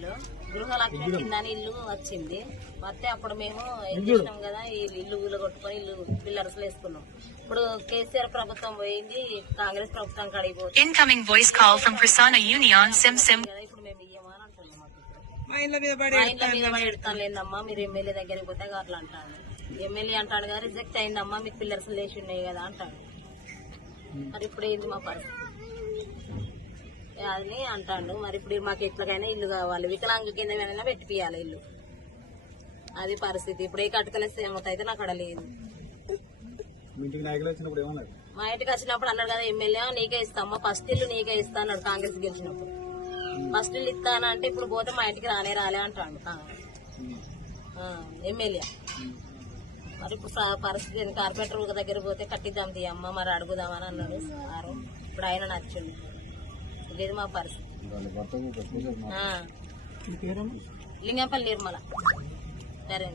ఇల్లు గృహలక్ష్మి కింద ఇల్లు వచ్చింది. వస్తే అప్పుడు మేము ఏం చేసినాం కదా, ఈ ఇల్లు కొట్టుకొని ఇల్లు పిల్లర్స్ వేసుకున్నాం. ఇప్పుడు కేసీఆర్ ప్రభుత్వం పోయింది, కాంగ్రెస్ ప్రభుత్వం కడిగిపోతుంది. ఇప్పుడు మేము ఇయ్యమా అని అంటున్నాం. మా ఇంట్లో మీద పడి ఎడతాను లేదమ్మా, మీరు ఎమ్మెల్యే దగ్గరికి పోతే అట్లా అంటాడు. ఎమ్మెల్యే అంటాడు కదా, రిజెక్ట్ అయిందమ్మా, మీకు పిల్లర్స్ లేచి ఉన్నాయి కదా అంటాడు. మరి ఇప్పుడు ఏంది మా పరిస్థితి అని అంటాడు. మరి ఇప్పుడు మాకు ఎట్లకైనా ఇల్లు కావాలి, వికలాంగ కింద పెట్టిపియాలి ఇల్లు. అది పరిస్థితి. ఇప్పుడు ఏ కట్టుకలేస్తే ఏమవుతాయితే నాకు అక్కడ లేదు. మా ఇంటికి వచ్చినప్పుడు అన్నాడు కదా ఎమ్మెల్యే, నీకే ఇస్తామ్మా, ఫస్ట్ ఇల్లు నీకే ఇస్తా అన్నాడు కాంగ్రెస్ గెలిచినప్పుడు. ఫస్ట్ ఇల్లు ఇస్తానంటే ఇప్పుడు పోతే మా ఇంటికి రాలే అంటాడు ఎమ్మెల్యే. మరి ఇప్పుడు పరిస్థితి కార్పొరేటర్ దగ్గర పోతే కట్టిద్దాం తీయమ్మ, మరి అడుగుదామని అన్నాడు సారు. ఇప్పుడు ఆయన నచ్చింది. లేదు మా పరిస్థితి. లింగంపల్లి నిర్మల సరే.